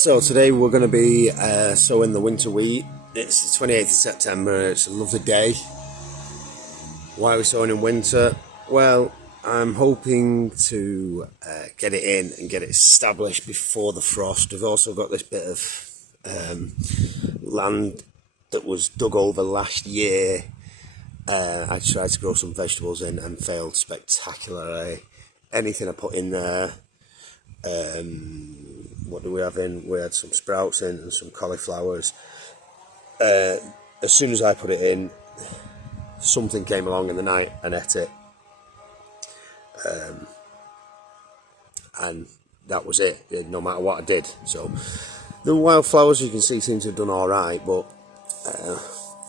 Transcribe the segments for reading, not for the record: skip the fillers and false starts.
So today we're going to be sowing the winter wheat. It's the 28th of September, it's a lovely day. Why are we sowing in winter? Well, I'm hoping to get it in and get it established before the frost. We've also got this bit of land that was dug over last year. I tried to grow some vegetables in and failed spectacularly. Anything I put in there, what do we have in? We had some sprouts in and some cauliflowers. As soon as I put it in, something came along in the night and ate it. And that was it, no matter what I did. So the wildflowers, you can see, seem to have done alright, but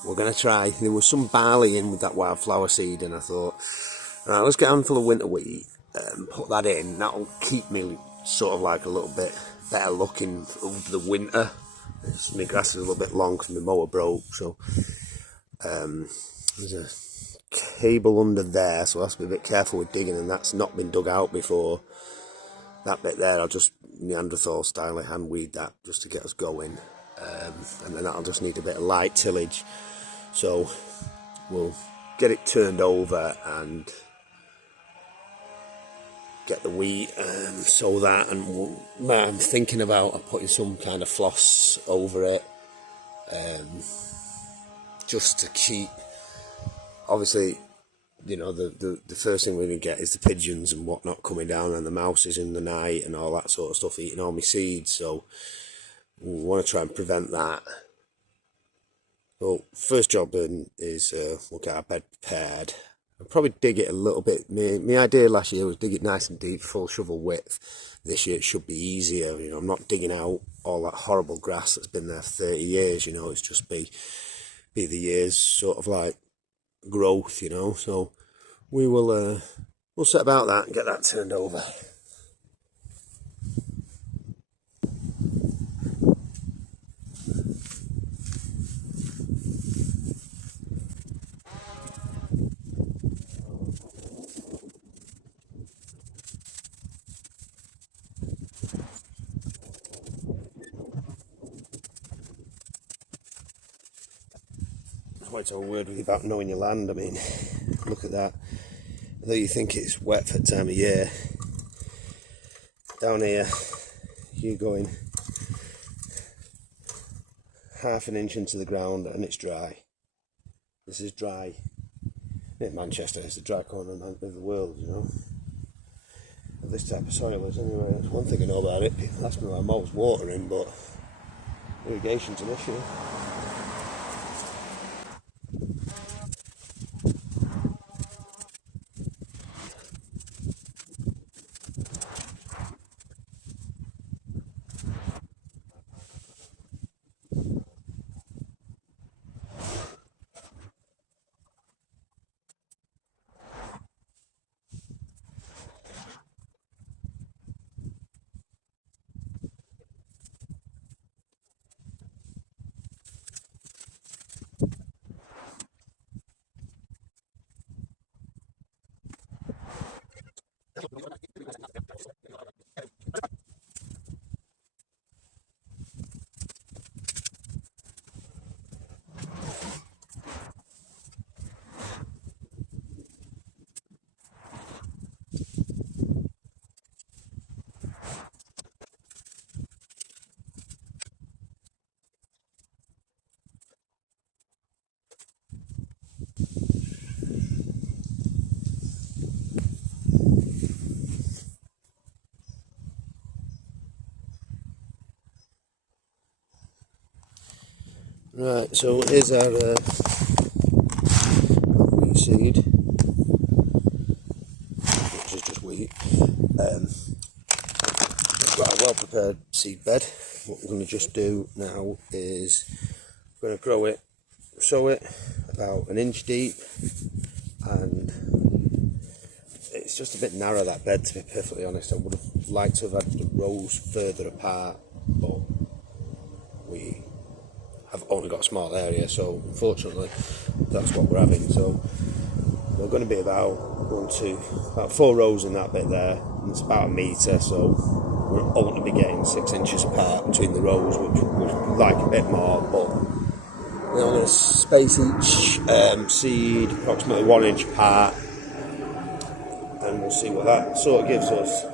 we're going to try. There was some barley in with that wildflower seed, and I thought, right, let's get a handful of winter wheat and put that in. That'll keep me sort of like a little bit better looking over the winter. My grass is a little bit long because my mower broke, so there's a cable under there, so I have to be a bit careful with digging, and that's not been dug out before. That bit there, I'll just Neanderthal style hand weed that just to get us going, and then that'll just need a bit of light tillage. So we'll get it turned over and get the wheat and sow that, and I'm thinking about putting some kind of floss over it, just to keep, obviously, you know, the first thing we're going to get is the pigeons and whatnot coming down, and the mouses in the night and all that sort of stuff eating all my seeds, so we want to try and prevent that. So first job is we'll get our bed prepared. I'll probably dig it a little bit. My idea last year was dig it nice and deep, full shovel width. This year it should be easier. You know, I'm not digging out all that horrible grass that's been there for 30 years. You know, it's just be the years sort of like growth. You know, so we'll set about that and get that turned over. Quite a word with you about knowing your land. I mean, look at that. Although you think it's wet for the time of year, down here you're going half an inch into the ground and it's dry. This is dry. In Manchester, it's the dry corner of the world, you know. But this type of soil is anyway. That's one thing I know about it. People ask me why I'm always watering, but irrigation's an issue. Right, so here's our wheat seed, which is just wheat. We've got a well prepared seed bed. What we're going to just do now is we're going to grow it, sow it about an inch deep, and it's just a bit narrow, that bed, to be perfectly honest. I would have liked to have had the rows further apart, but we have only got a small area, so unfortunately that's what we're having. So we're going to be about 4 rows in that bit there, and it's about 1 metre, so we'll only be getting 6 inches apart between the rows, which would like a bit more, but I'm going to space each seed approximately 1 inch apart, and we'll see what that sort of gives us.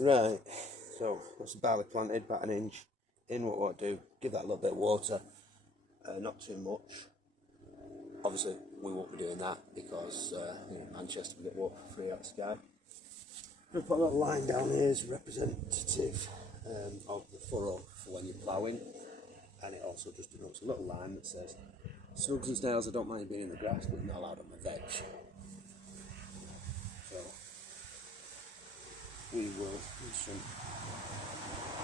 Right, so that's the barley planted, about 1 inch in. What we'll do, give that a little bit of water, not too much. Obviously we won't be doing that because Manchester will get water for free out of the sky. We'll put a little line down here as representative of the furrow for when you're ploughing, and it also just denotes a little line that says, "Snugs and snails, I don't mind being in the grass, but not allowed on my veg." So we will do some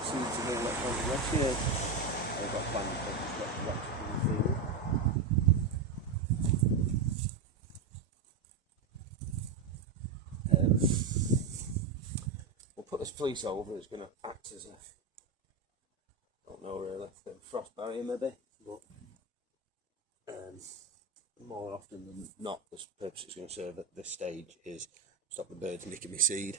seeds and all that kind of rest here. I've got planted but just got the rest in the field. We'll put this fleece over. It's going to act as a, don't know really, a frost barrier maybe, but more often than not, the purpose it's going to serve at this stage is stop the birds nicking my seed.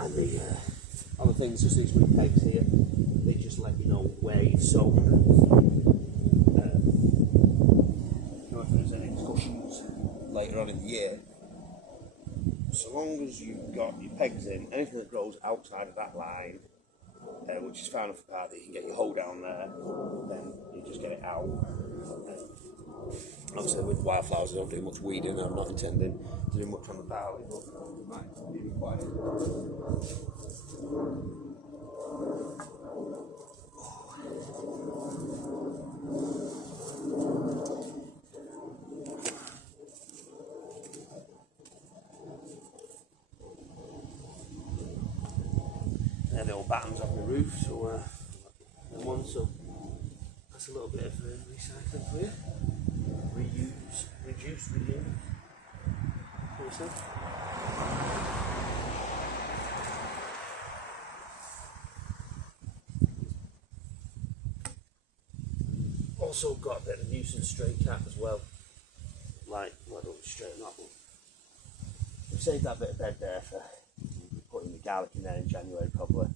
And the other things, just these wee pegs here, they just let you know where you've sown. You know, if there's any discussions later on in the year, so long as you've got your pegs in, anything that grows outside of that line, which is far enough apart that you can get your hoe down there, then you just get it out. Obviously with wildflowers I don't do much weeding, I'm not intending to do much on the barley, but it might be required. They're the old battens off the roof, so so that's a little bit of recycling for you. Reuse, reduce, reuse. Also got a bit of nuisance stray cat as well. Like, well, I don't straighten that one. We've saved that bit of bed there for putting the garlic in there in January probably.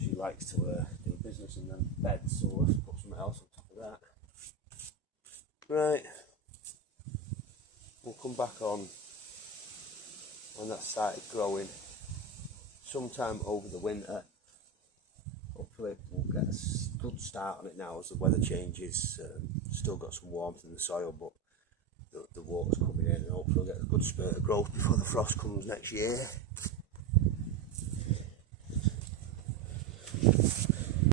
She likes to do business in them beds, so let's put something else on top of that. Right, we'll come back on when that started growing sometime over the winter. Hopefully we'll get a good start on it now as the weather changes. Still got some warmth in the soil, but the water's coming in, and hopefully we'll get a good spurt of growth before the frost comes next year.